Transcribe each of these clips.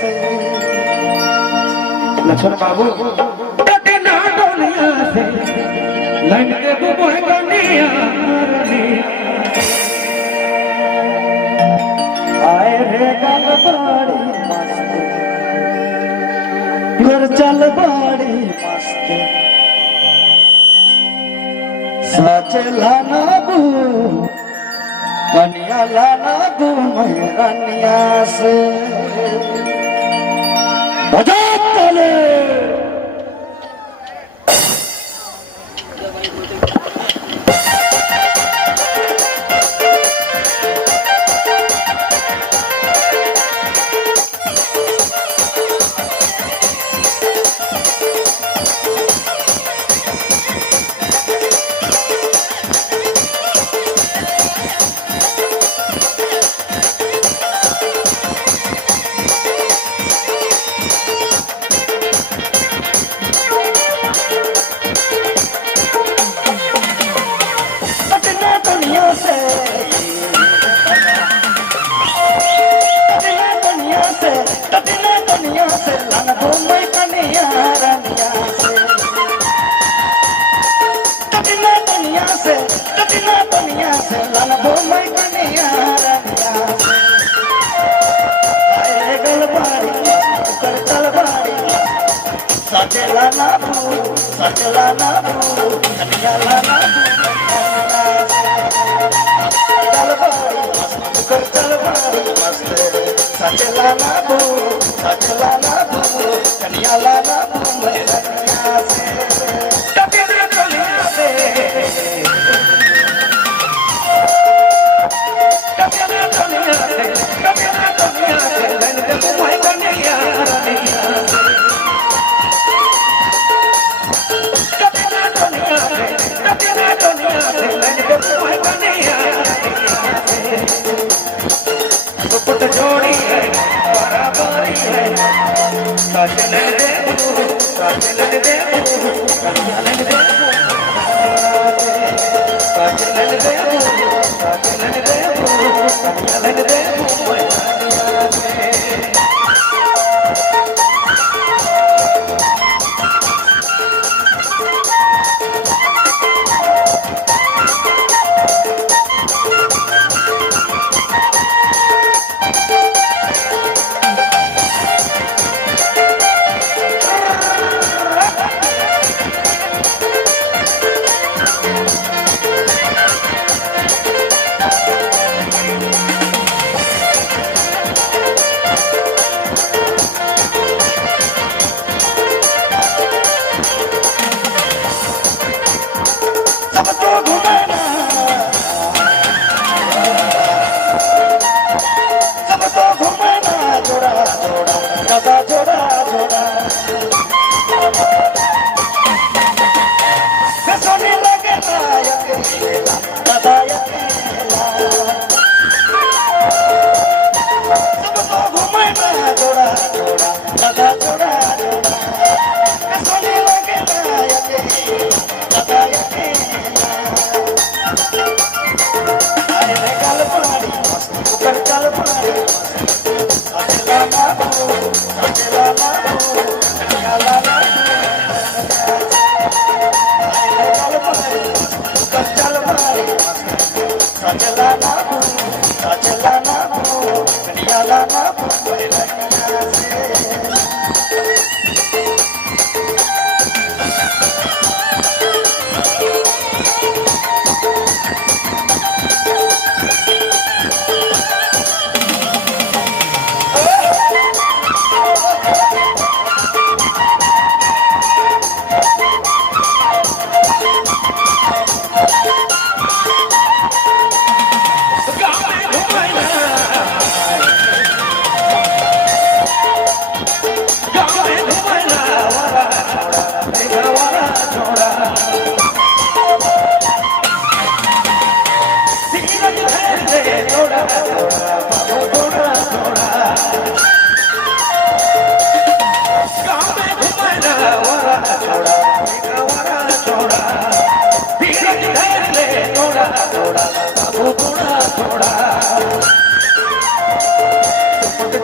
से लक्ष्मण बाबू कटिना डोलिया से लग के बुबुह कनिया आए रे गल बड़ी मस्त घर चल बड़ी मस्त सच लाना बू कन्या लाना बू मेहरनिया से बजा चले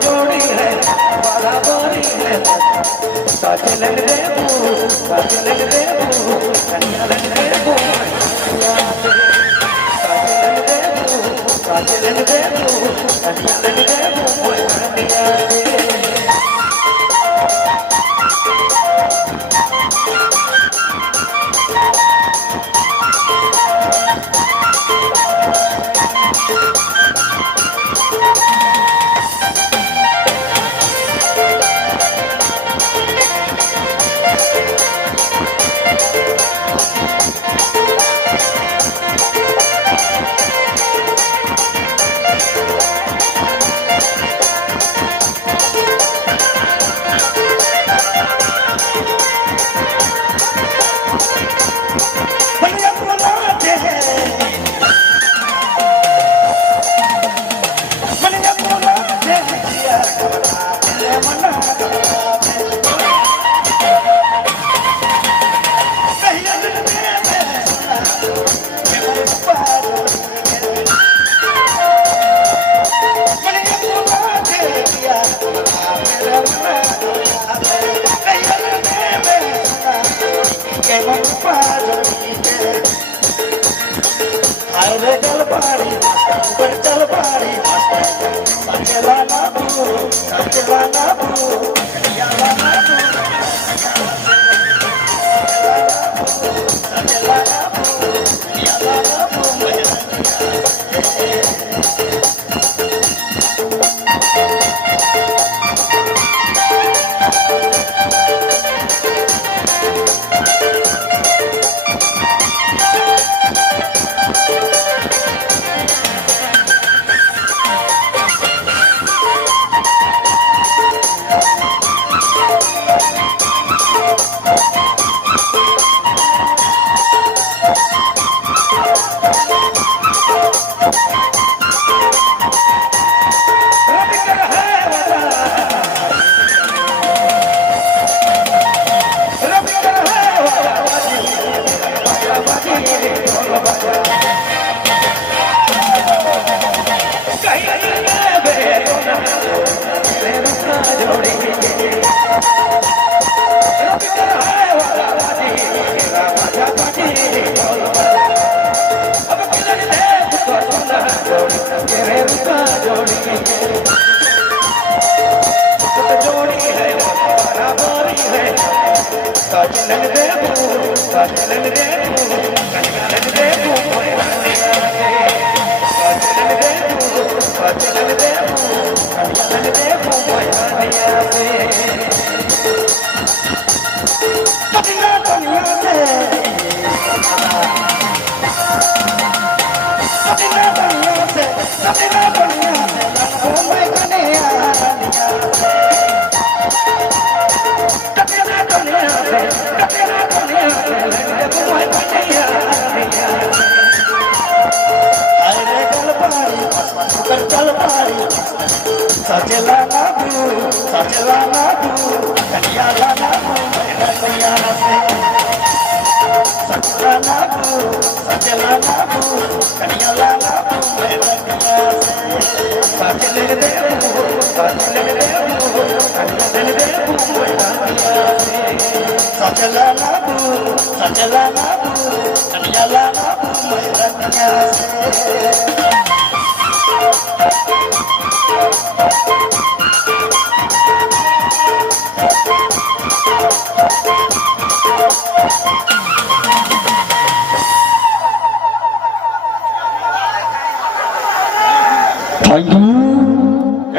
जोड़ी है साजलन देबू साजलन देबू कन्यालन देबू साजलन देबू साजलन देबू कन्यालन देबू कन्या दे साजलन देबू साजलन देबू कन्यालन देबू साजलन देबू साजलन देबू कन्यालन देबू मैया से कन्या कन्या से कन्या कन्या से कन्या कन्या से ओ मैं कन्या सजला नाबू कन्या नाबू मैया से सजला नाबू कन्या नाबू मैया से सजले देबू कन्या देबू मैया से सजला नाबू कन्या नाबू मैया से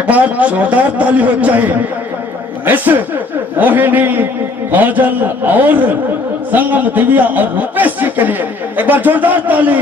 एक बार जोरदार ताली हो चाहिए मिस मोहिनी काजल और संगम दिव्या और रूपेश जी के लिए एक बार जोरदार ताली।